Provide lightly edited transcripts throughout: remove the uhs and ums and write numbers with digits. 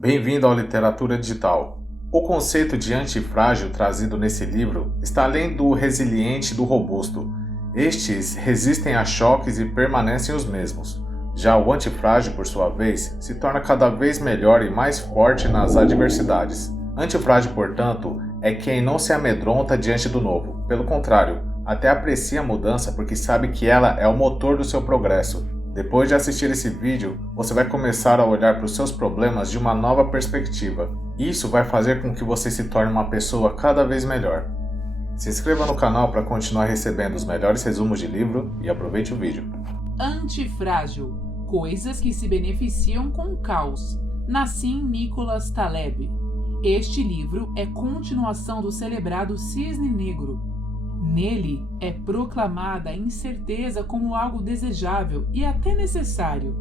Bem-vindo à literatura digital. O conceito de antifrágil trazido nesse livro está além do resiliente e do robusto. Estes resistem a choques e permanecem os mesmos. Já o antifrágil, por sua vez, se torna cada vez melhor e mais forte nas adversidades. Antifrágil, portanto, é quem não se amedronta diante do novo. Pelo contrário, até aprecia a mudança porque sabe que ela é o motor do seu progresso. Depois de assistir esse vídeo, você vai começar a olhar para os seus problemas de uma nova perspectiva. Isso vai fazer com que você se torne uma pessoa cada vez melhor. Se inscreva no canal para continuar recebendo os melhores resumos de livro e aproveite o vídeo. Antifrágil. Coisas que se beneficiam com o caos. Nassim Nicholas Taleb. Este livro é continuação do celebrado Cisne Negro. Nele é proclamada a incerteza como algo desejável e até necessário.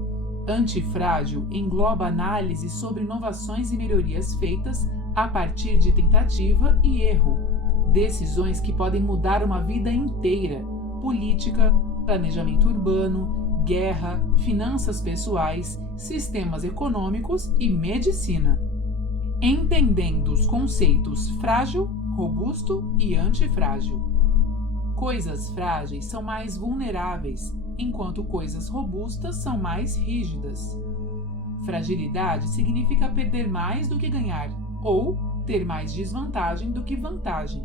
Antifrágil engloba análise sobre inovações e melhorias feitas a partir de tentativa e erro. Decisões que podem mudar uma vida inteira: política, planejamento urbano, guerra, finanças pessoais, sistemas econômicos e medicina. Entendendo os conceitos frágil, robusto e antifrágil. Coisas frágeis são mais vulneráveis, enquanto coisas robustas são mais rígidas. Fragilidade significa perder mais do que ganhar, ou ter mais desvantagem do que vantagem.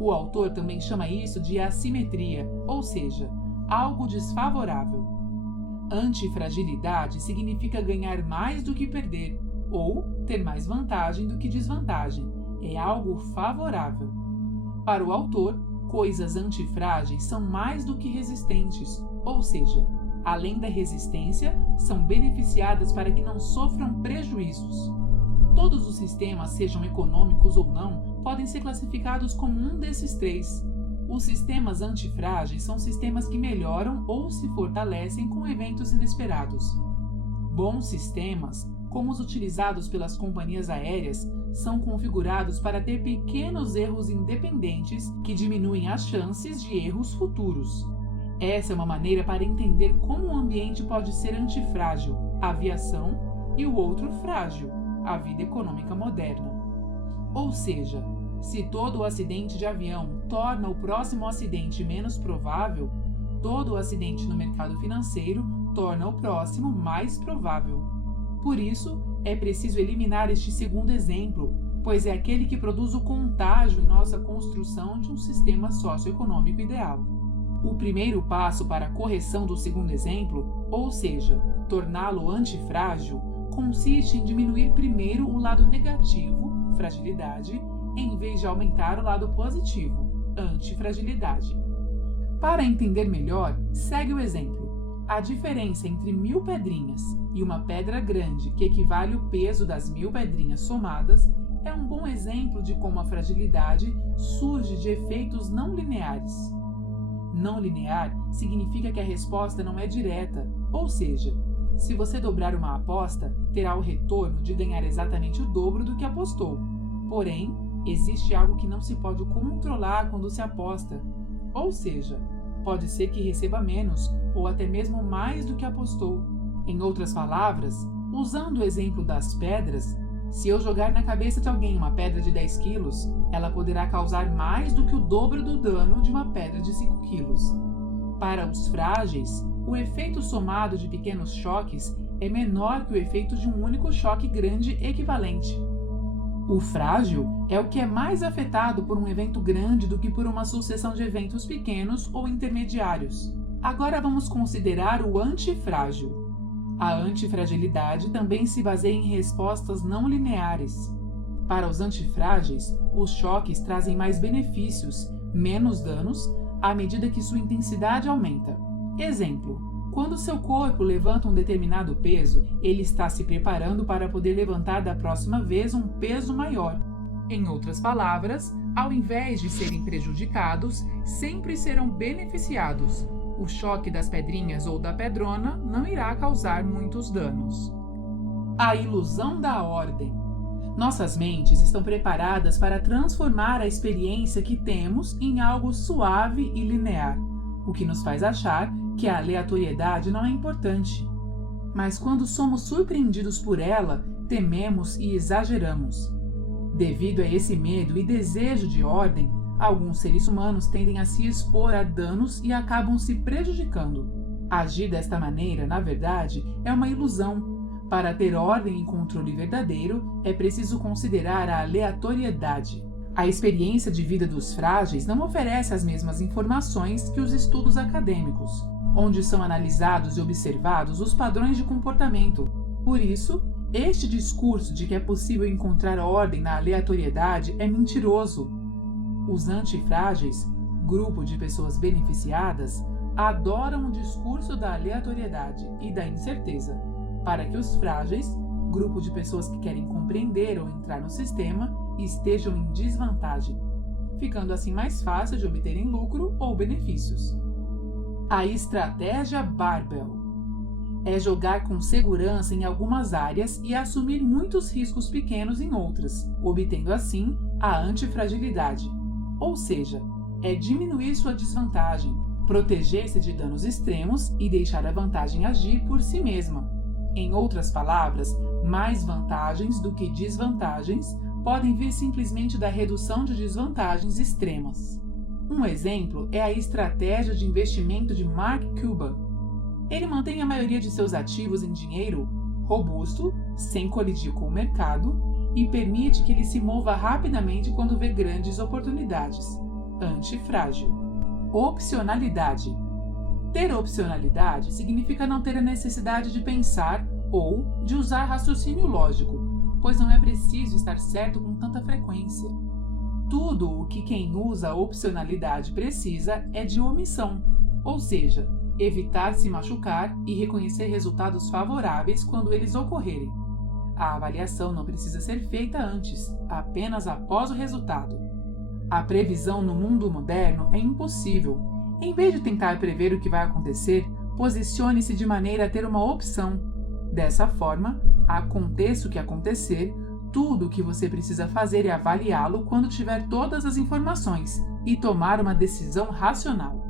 O autor também chama isso de assimetria, ou seja, algo desfavorável. Antifragilidade significa ganhar mais do que perder, ou ter mais vantagem do que desvantagem. É algo favorável. Para o autor, coisas antifrágeis são mais do que resistentes, ou seja, além da resistência, são beneficiadas para que não sofram prejuízos. Todos os sistemas, sejam econômicos ou não, podem ser classificados como um desses três. Os sistemas antifrágeis são sistemas que melhoram ou se fortalecem com eventos inesperados. Bons sistemas, como os utilizados pelas companhias aéreas, são configurados para ter pequenos erros independentes que diminuem as chances de erros futuros. Essa é uma maneira para entender como um ambiente pode ser antifrágil, a aviação, e o outro frágil, a vida econômica moderna. Ou seja, se todo o acidente de avião torna o próximo acidente menos provável, todo o acidente no mercado financeiro torna o próximo mais provável. Por isso, é preciso eliminar este segundo exemplo, pois é aquele que produz o contágio em nossa construção de um sistema socioeconômico ideal. O primeiro passo para a correção do segundo exemplo, ou seja, torná-lo antifrágil, consiste em diminuir primeiro o lado negativo, fragilidade, em vez de aumentar o lado positivo, antifragilidade. Para entender melhor, segue o exemplo. A diferença entre 1000 pedrinhas e uma pedra grande, que equivale ao peso das 1000 pedrinhas somadas, é um bom exemplo de como a fragilidade surge de efeitos não lineares. Não linear significa que a resposta não é direta, ou seja, se você dobrar uma aposta, terá o retorno de ganhar exatamente o dobro do que apostou. Porém, existe algo que não se pode controlar quando se aposta, ou seja, pode ser que receba menos ou até mesmo mais do que apostou. Em outras palavras, usando o exemplo das pedras, se eu jogar na cabeça de alguém uma pedra de 10 quilos, ela poderá causar mais do que o dobro do dano de uma pedra de 5 quilos. Para os frágeis, o efeito somado de pequenos choques é menor que o efeito de um único choque grande equivalente. O frágil é o que é mais afetado por um evento grande do que por uma sucessão de eventos pequenos ou intermediários. Agora vamos considerar o antifrágil. A antifragilidade também se baseia em respostas não lineares. Para os antifrágeis, os choques trazem mais benefícios, menos danos, à medida que sua intensidade aumenta. Exemplo: quando seu corpo levanta um determinado peso, ele está se preparando para poder levantar da próxima vez um peso maior. Em outras palavras, ao invés de serem prejudicados, sempre serão beneficiados. O choque das pedrinhas ou da pedrona não irá causar muitos danos. A ilusão da ordem. Nossas mentes estão preparadas para transformar a experiência que temos em algo suave e linear, o que nos faz achar que a aleatoriedade não é importante. Mas quando somos surpreendidos por ela, tememos e exageramos. Devido a esse medo e desejo de ordem, alguns seres humanos tendem a se expor a danos e acabam se prejudicando. Agir desta maneira, na verdade, é uma ilusão. Para ter ordem e controle verdadeiro, é preciso considerar a aleatoriedade. A experiência de vida dos frágeis não oferece as mesmas informações que os estudos acadêmicos, onde são analisados e observados os padrões de comportamento. Por isso, este discurso de que é possível encontrar ordem na aleatoriedade é mentiroso. Os antifrágeis, grupo de pessoas beneficiadas, adoram o discurso da aleatoriedade e da incerteza, para que os frágeis, grupo de pessoas que querem compreender ou entrar no sistema, estejam em desvantagem, ficando assim mais fácil de obterem lucro ou benefícios. A estratégia Barbell é jogar com segurança em algumas áreas e assumir muitos riscos pequenos em outras, obtendo assim a antifragilidade. Ou seja, é diminuir sua desvantagem, proteger-se de danos extremos e deixar a vantagem agir por si mesma. Em outras palavras, mais vantagens do que desvantagens podem vir simplesmente da redução de desvantagens extremas. Um exemplo é a estratégia de investimento de Mark Cuban. Ele mantém a maioria de seus ativos em dinheiro robusto, sem colidir com o mercado, e permite que ele se mova rapidamente quando vê grandes oportunidades. Antifrágil. Opcionalidade. Ter opcionalidade significa não ter a necessidade de pensar ou de usar raciocínio lógico, pois não é preciso estar certo com tanta frequência. Tudo o que quem usa a opcionalidade precisa é de omissão, ou seja, evitar se machucar e reconhecer resultados favoráveis quando eles ocorrerem. A avaliação não precisa ser feita antes, apenas após o resultado. A previsão no mundo moderno é impossível. Em vez de tentar prever o que vai acontecer, posicione-se de maneira a ter uma opção. Dessa forma, aconteça o que acontecer, tudo o que você precisa fazer é avaliá-lo quando tiver todas as informações e tomar uma decisão racional.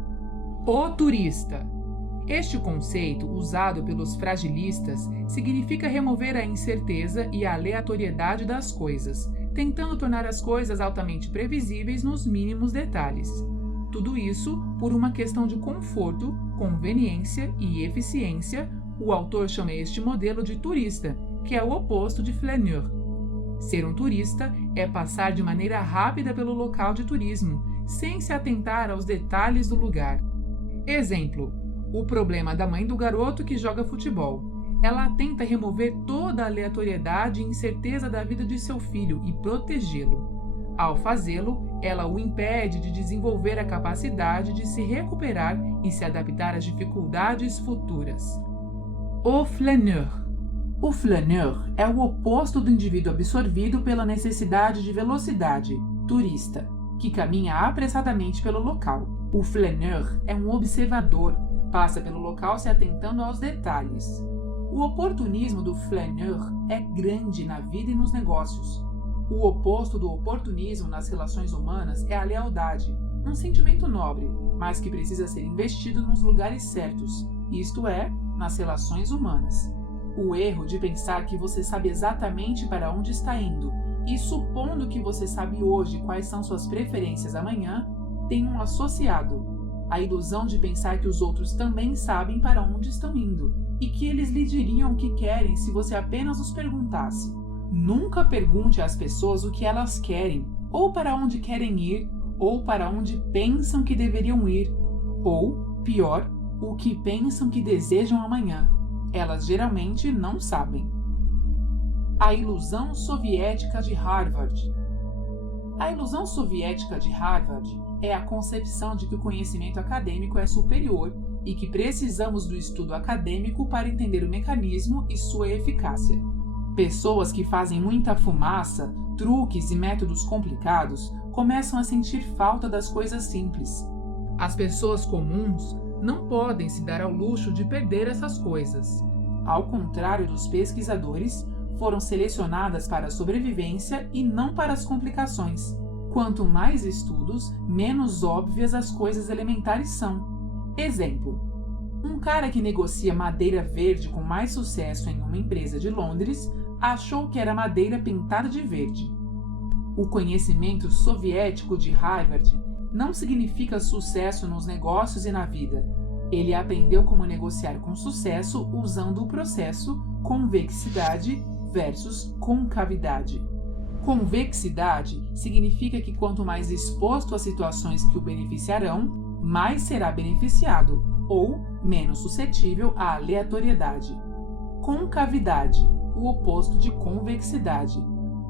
O turista. Este conceito, usado pelos fragilistas, significa remover a incerteza e a aleatoriedade das coisas, tentando tornar as coisas altamente previsíveis nos mínimos detalhes. Tudo isso por uma questão de conforto, conveniência e eficiência. O autor chama este modelo de turista, que é o oposto de flaneur. Ser um turista é passar de maneira rápida pelo local de turismo, sem se atentar aos detalhes do lugar. Exemplo: o problema da mãe do garoto que joga futebol. Ela tenta remover toda a aleatoriedade e incerteza da vida de seu filho e protegê-lo. Ao fazê-lo, ela o impede de desenvolver a capacidade de se recuperar e se adaptar às dificuldades futuras. O flaneur. O flaneur é o oposto do indivíduo absorvido pela necessidade de velocidade, turista, que caminha apressadamente pelo local. O flaneur é um observador, passa pelo local se atentando aos detalhes. O oportunismo do flaneur é grande na vida e nos negócios. O oposto do oportunismo nas relações humanas é a lealdade, um sentimento nobre, mas que precisa ser investido nos lugares certos, isto é, nas relações humanas. O erro de pensar que você sabe exatamente para onde está indo e supondo que você sabe hoje quais são suas preferências amanhã, tem um associado: a ilusão de pensar que os outros também sabem para onde estão indo e que eles lhe diriam o que querem se você apenas os perguntasse. Nunca pergunte às pessoas o que elas querem, ou para onde querem ir, ou para onde pensam que deveriam ir, ou, pior, o que pensam que desejam amanhã. Elas geralmente não sabem. A ilusão soviética de Harvard. A ilusão soviética de Harvard é a concepção de que o conhecimento acadêmico é superior e que precisamos do estudo acadêmico para entender o mecanismo e sua eficácia. Pessoas que fazem muita fumaça, truques e métodos complicados começam a sentir falta das coisas simples. As pessoas comuns não podem se dar ao luxo de perder essas coisas. Ao contrário dos pesquisadores, foram selecionadas para a sobrevivência e não para as complicações. Quanto mais estudos, menos óbvias as coisas elementares são. Exemplo: um cara que negocia madeira verde com mais sucesso em uma empresa de Londres achou que era madeira pintada de verde. O conhecimento soviético de Harvard não significa sucesso nos negócios e na vida. Ele aprendeu como negociar com sucesso usando o processo convexidade versus concavidade. Convexidade significa que quanto mais exposto a situações que o beneficiarão, mais será beneficiado, ou menos suscetível à aleatoriedade. Concavidade, o oposto de convexidade.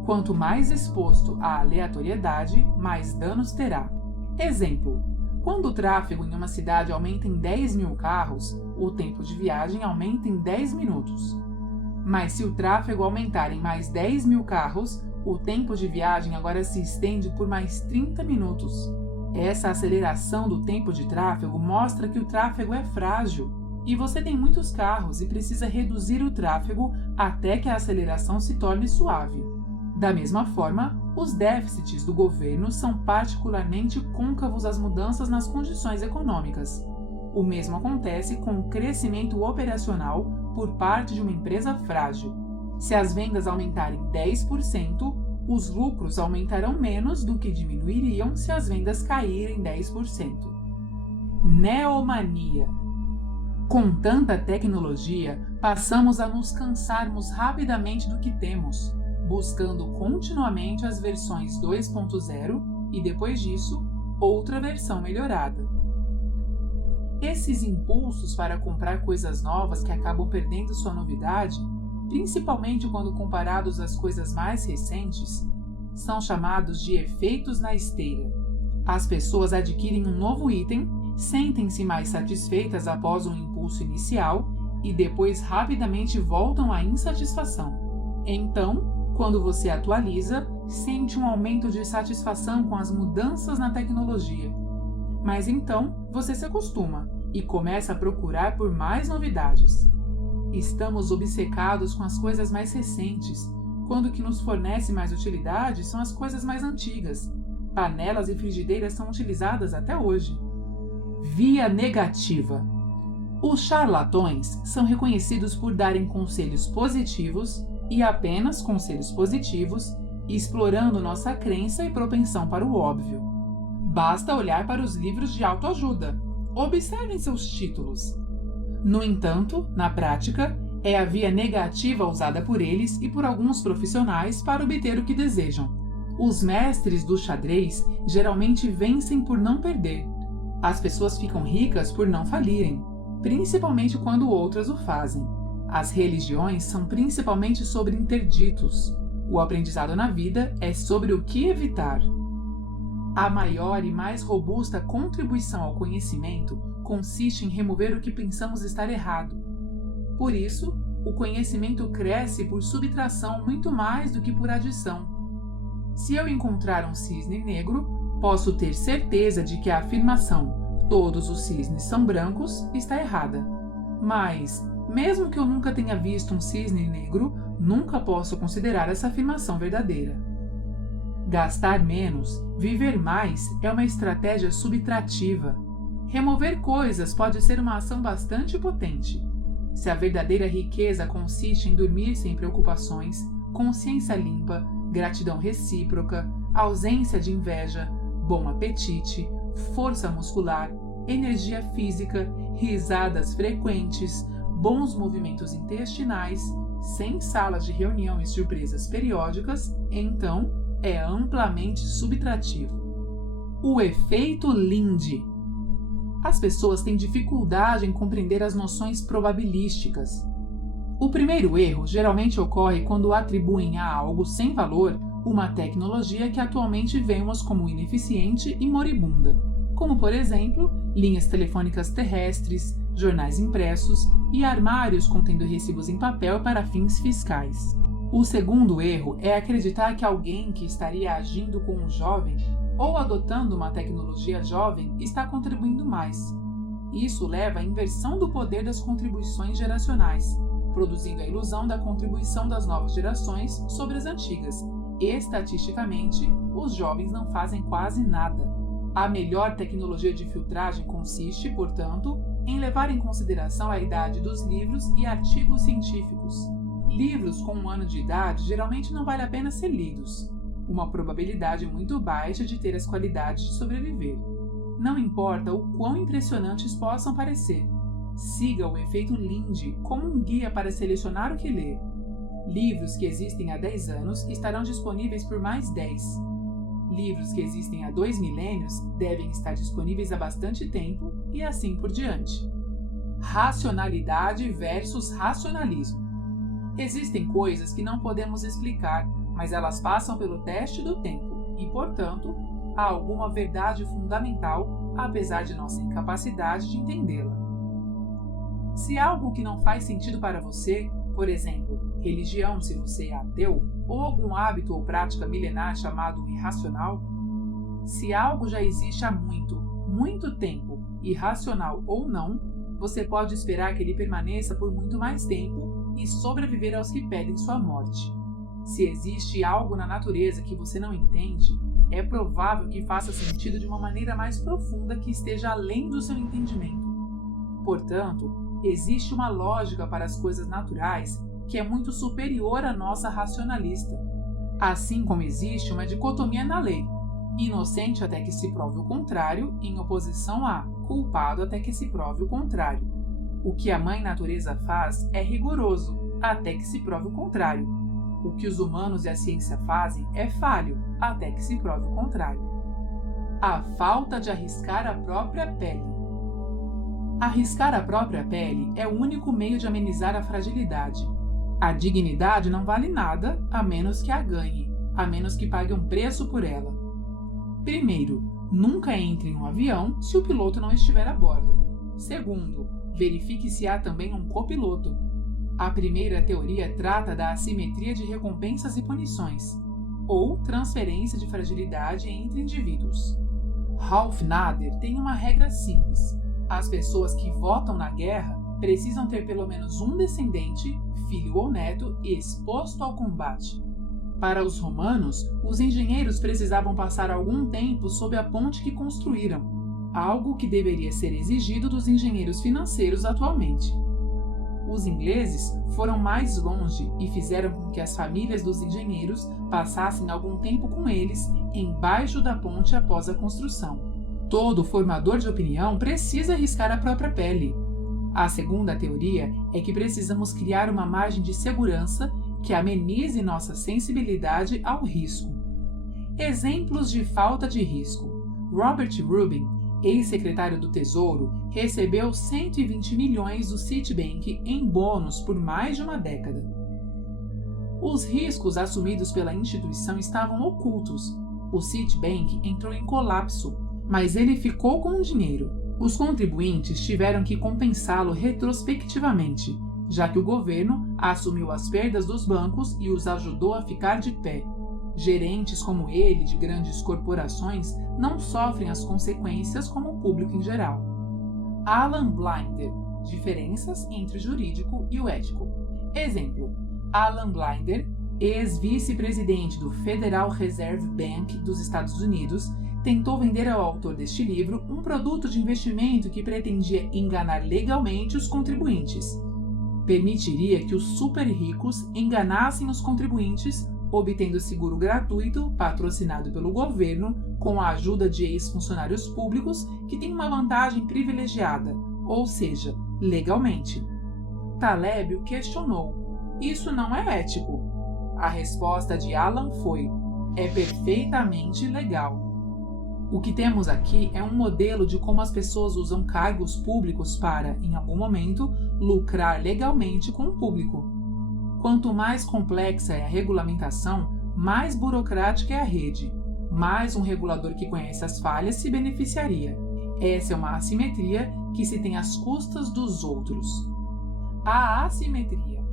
Quanto mais exposto à aleatoriedade, mais danos terá. Exemplo: quando o tráfego em uma cidade aumenta em 10.000 carros, o tempo de viagem aumenta em 10 minutos. Mas se o tráfego aumentar em mais 10.000 carros, o tempo de viagem agora se estende por mais 30 minutos. Essa aceleração do tempo de tráfego mostra que o tráfego é frágil e você tem muitos carros e precisa reduzir o tráfego até que a aceleração se torne suave. Da mesma forma, os déficits do governo são particularmente côncavos às mudanças nas condições econômicas. O mesmo acontece com o crescimento operacional por parte de uma empresa frágil. Se as vendas aumentarem 10%, os lucros aumentarão menos do que diminuiriam se as vendas caírem 10%. Neomania. Com tanta tecnologia, passamos a nos cansarmos rapidamente do que temos, buscando continuamente as versões 2.0 e, depois disso, outra versão melhorada. Esses impulsos para comprar coisas novas que acabam perdendo sua novidade, principalmente quando comparados às coisas mais recentes, são chamados de efeitos na esteira. As pessoas adquirem um novo item, sentem-se mais satisfeitas após um impulso inicial e depois rapidamente voltam à insatisfação. Então, quando você atualiza, sente um aumento de satisfação com as mudanças na tecnologia. Mas então, você se acostuma e começa a procurar por mais novidades. Estamos obcecados com as coisas mais recentes, quando o que nos fornece mais utilidade são as coisas mais antigas. Panelas e frigideiras são utilizadas até hoje. Via negativa. Os charlatões são reconhecidos por darem conselhos positivos e apenas conselhos positivos, explorando nossa crença e propensão para o óbvio. Basta olhar para os livros de autoajuda. Observem seus títulos. No entanto, na prática, é a via negativa usada por eles e por alguns profissionais para obter o que desejam. Os mestres do xadrez geralmente vencem por não perder. As pessoas ficam ricas por não falirem, principalmente quando outras o fazem. As religiões são principalmente sobre interditos. O aprendizado na vida é sobre o que evitar. A maior e mais robusta contribuição ao conhecimento consiste em remover o que pensamos estar errado. Por isso, o conhecimento cresce por subtração muito mais do que por adição. Se eu encontrar um cisne negro, posso ter certeza de que a afirmação "todos os cisnes são brancos" está errada. Mas, mesmo que eu nunca tenha visto um cisne negro, nunca posso considerar essa afirmação verdadeira. Gastar menos, viver mais é uma estratégia subtrativa. Remover coisas pode ser uma ação bastante potente. Se a verdadeira riqueza consiste em dormir sem preocupações, consciência limpa, gratidão recíproca, ausência de inveja, bom apetite, força muscular, energia física, risadas frequentes, bons movimentos intestinais, sem salas de reunião e surpresas periódicas, então é amplamente subtrativo. O efeito Lindy. As pessoas têm dificuldade em compreender as noções probabilísticas. O primeiro erro geralmente ocorre quando atribuem a algo sem valor uma tecnologia que atualmente vemos como ineficiente e moribunda, como, por exemplo, linhas telefônicas terrestres, jornais impressos e armários contendo recibos em papel para fins fiscais. O segundo erro é acreditar que alguém que estaria agindo com um jovem ou adotando uma tecnologia jovem está contribuindo mais. Isso leva à inversão do poder das contribuições geracionais, produzindo a ilusão da contribuição das novas gerações sobre as antigas. Estatisticamente, os jovens não fazem quase nada. A melhor tecnologia de filtragem consiste, portanto, em levar em consideração a idade dos livros e artigos científicos. Livros com 1 ano de idade geralmente não vale a pena ser lidos. Uma probabilidade muito baixa de ter as qualidades de sobreviver. Não importa o quão impressionantes possam parecer. Siga o efeito Lindy como um guia para selecionar o que ler. Livros que existem há 10 anos estarão disponíveis por mais 10. Livros que existem há 2 milênios devem estar disponíveis há bastante tempo e assim por diante. Racionalidade versus racionalismo. Existem coisas que não podemos explicar, mas elas passam pelo teste do tempo e, portanto, há alguma verdade fundamental, apesar de nossa incapacidade de entendê-la. Se algo que não faz sentido para você, por exemplo, religião se você é ateu, ou algum hábito ou prática milenar chamado irracional, se algo já existe há muito tempo, irracional ou não, você pode esperar que ele permaneça por muito mais tempo e sobreviver aos que pedem sua morte. Se existe algo na natureza que você não entende, é provável que faça sentido de uma maneira mais profunda que esteja além do seu entendimento. Portanto, existe uma lógica para as coisas naturais que é muito superior à nossa racionalista. Assim como existe uma dicotomia na lei, inocente até que se prove o contrário, em oposição a culpado até que se prove o contrário. O que a mãe natureza faz é rigoroso, até que se prove o contrário. O que os humanos e a ciência fazem é falho, até que se prove o contrário. A falta de arriscar a própria pele. Arriscar a própria pele é o único meio de amenizar a fragilidade. A dignidade não vale nada a menos que a ganhe, a menos que pague um preço por ela. Primeiro, nunca entre em um avião se o piloto não estiver a bordo. Segundo, verifique se há também um copiloto. A primeira teoria trata da assimetria de recompensas e punições, ou transferência de fragilidade entre indivíduos. Ralph Nader tem uma regra simples. As pessoas que votam na guerra precisam ter pelo menos um descendente, filho ou neto, exposto ao combate. Para os romanos, os engenheiros precisavam passar algum tempo sob a ponte que construíram, algo que deveria ser exigido dos engenheiros financeiros atualmente. Os ingleses foram mais longe e fizeram com que as famílias dos engenheiros passassem algum tempo com eles embaixo da ponte após a construção. Todo formador de opinião precisa arriscar a própria pele. A segunda teoria é que precisamos criar uma margem de segurança que amenize nossa sensibilidade ao risco. Exemplos de falta de risco. Robert Rubin, ex-secretário do Tesouro, recebeu 120 milhões do Citibank em bônus por mais de uma década. Os riscos assumidos pela instituição estavam ocultos. O Citibank entrou em colapso, mas ele ficou com o dinheiro. Os contribuintes tiveram que compensá-lo retrospectivamente, já que o governo assumiu as perdas dos bancos e os ajudou a ficar de pé. Gerentes como ele de grandes corporações não sofrem as consequências como o público em geral. Alan Blinder, diferenças entre o jurídico e o ético. Exemplo: Alan Blinder, ex-vice-presidente do Federal Reserve Bank dos Estados Unidos, tentou vender ao autor deste livro um produto de investimento que pretendia enganar legalmente os contribuintes. Permitiria que os super ricos enganassem os contribuintes, obtendo seguro gratuito, patrocinado pelo governo, com a ajuda de ex-funcionários públicos que têm uma vantagem privilegiada, ou seja, legalmente. Taleb o questionou: isso não é ético? A resposta de Alan foi: é perfeitamente legal. O que temos aqui é um modelo de como as pessoas usam cargos públicos para, em algum momento, lucrar legalmente com o público. Quanto mais complexa é a regulamentação, mais burocrática é a rede. Mais um regulador que conhece as falhas se beneficiaria. Essa é uma assimetria que se tem às custas dos outros. A assimetria.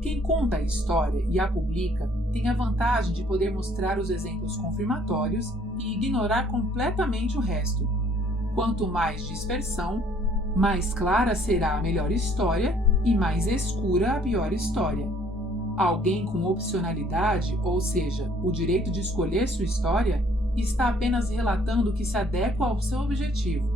Quem conta a história e a publica tem a vantagem de poder mostrar os exemplos confirmatórios e ignorar completamente o resto. Quanto mais dispersão, mais clara será a melhor história e mais escura a pior história. Alguém com opcionalidade, ou seja, o direito de escolher sua história, está apenas relatando o que se adequa ao seu objetivo.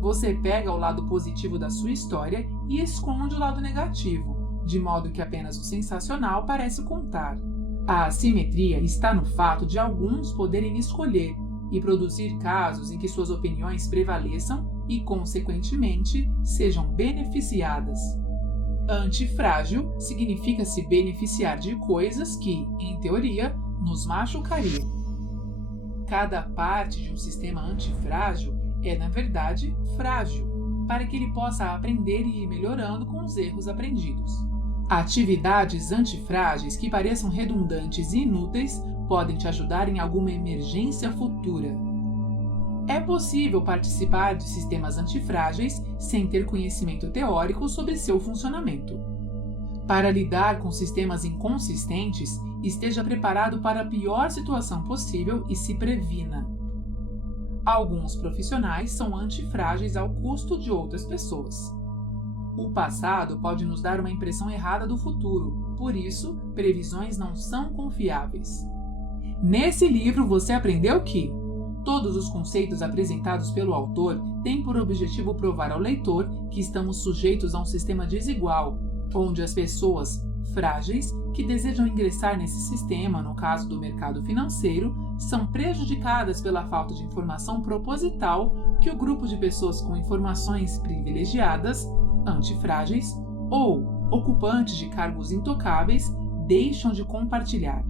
Você pega o lado positivo da sua história e esconde o lado negativo, de modo que apenas o sensacional parece contar. A assimetria está no fato de alguns poderem escolher e produzir casos em que suas opiniões prevaleçam e, consequentemente, sejam beneficiadas. Antifrágil significa se beneficiar de coisas que, em teoria, nos machucariam. Cada parte de um sistema antifrágil é, na verdade, frágil, para que ele possa aprender e ir melhorando com os erros aprendidos. Atividades antifrágeis que pareçam redundantes e inúteis podem te ajudar em alguma emergência futura. É possível participar de sistemas antifrágeis sem ter conhecimento teórico sobre seu funcionamento. Para lidar com sistemas inconsistentes, esteja preparado para a pior situação possível e se previna. Alguns profissionais são antifrágeis ao custo de outras pessoas. O passado pode nos dar uma impressão errada do futuro, por isso, previsões não são confiáveis. Nesse livro você aprendeu que todos os conceitos apresentados pelo autor têm por objetivo provar ao leitor que estamos sujeitos a um sistema desigual, onde as pessoas frágeis que desejam ingressar nesse sistema, no caso do mercado financeiro, são prejudicadas pela falta de informação proposital que o grupo de pessoas com informações privilegiadas, antifrágeis ou ocupantes de cargos intocáveis deixam de compartilhar.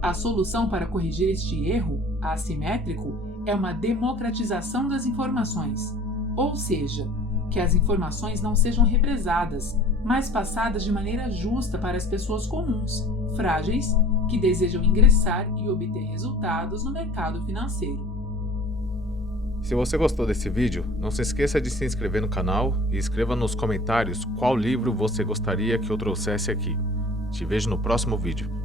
A solução para corrigir este erro assimétrico é uma democratização das informações, ou seja, que as informações não sejam represadas, mas passadas de maneira justa para as pessoas comuns, frágeis, que desejam ingressar e obter resultados no mercado financeiro. Se você gostou desse vídeo, não se esqueça de se inscrever no canal e escreva nos comentários qual livro você gostaria que eu trouxesse aqui. Te vejo no próximo vídeo.